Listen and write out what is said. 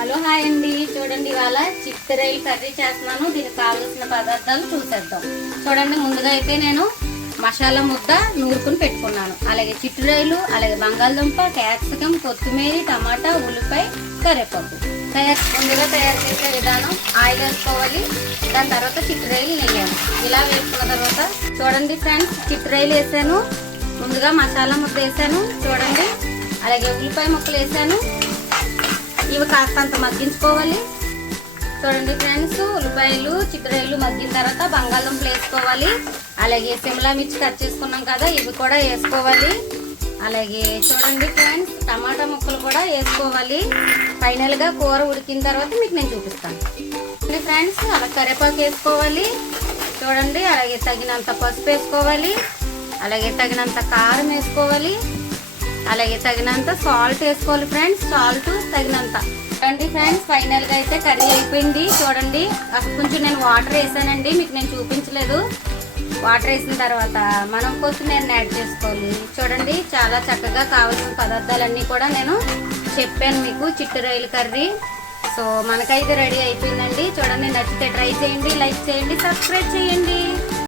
Hello hi అండి. చూడండి ఇవాళ చిత్తరైలు కర్రీ చేస్తున్నాను. దీనికి కావలసిన పదార్థాలు చూసేద్దాం. చూడండి ముందుగా అయితే నేను మసాలా ముద్ద నూరుకుని పెట్టుకున్నాను. అలాగే చిట్టురాయిలు అలాగే బంగాళదుంప క్యాప్సికం కొత్తిమీర టమాటా ఉల్లిపాయ కరివేపాకు. తయారు ముందుగా తయారు చేసే విధానం ఆయిల్ వేసుకోవాలి. దాని తర్వాత చిట్టురాయిలు వేయాలి ఇలా వేసుకున్న తర్వాత చూడండి ఫ్రెండ్స్ చిట్టురాయిలు వేసాను. ముందుగా మసాలా ముద్ద వేసాను. చూడండి అలాగే ఉల్లిపాయ ముక్కలు వేసాను. ఇవి కాస్తంత మగ్గించుకోవాలి. చూడండి ఫ్రెండ్స్ ఉల్లిపాయలు చిక్కుడుకాయలు మగ్గిన తర్వాత బంగాళదుంపలు వేసుకోవాలి. అలాగే సిమ్లా మిర్చి కట్ చేసుకున్నాం కదా ఇవి కూడా వేసుకోవాలి. అలాగే చూడండి ఫ్రెండ్స్ టమాటా ముక్కలు కూడా వేసుకోవాలి. ఫైనల్గా కూర ఉడికిన తర్వాత మీకు నేను చూపిస్తాను. చూడండి ఫ్రెండ్స్ అలా కరివేపాకు వేసుకోవాలి. చూడండి అలాగే తగినంత పసుపు వేసుకోవాలి. అలాగే తగినంత కారం వేసుకోవాలి. అలాగే తగినంత సాల్ట్ వేసుకోవాలి ఫ్రెండ్స్. సాల్ట్ తగినంత. చూడండి ఫ్రెండ్స్ ఫైనల్గా అయితే కర్రీ అయిపోయింది. చూడండి అసలు కొంచెం నేను వాటర్ వేసానండి మీకు నేను చూపించలేదు. వాటర్ వేసిన తర్వాత మనం కొత్తిమీర యాడ్ చేసుకోవాలి. చూడండి చాలా చక్కగా కావాల్సిన పదార్థాలన్నీ కూడా నేను చెప్పాను మీకు చిట్టు రైలు కర్రీ. సో మనకైతే రెడీ అయిపోయిందండి. చూడండి నచ్చితే ట్రై చేయండి లైక్ చేయండి సబ్స్క్రైబ్ చేయండి.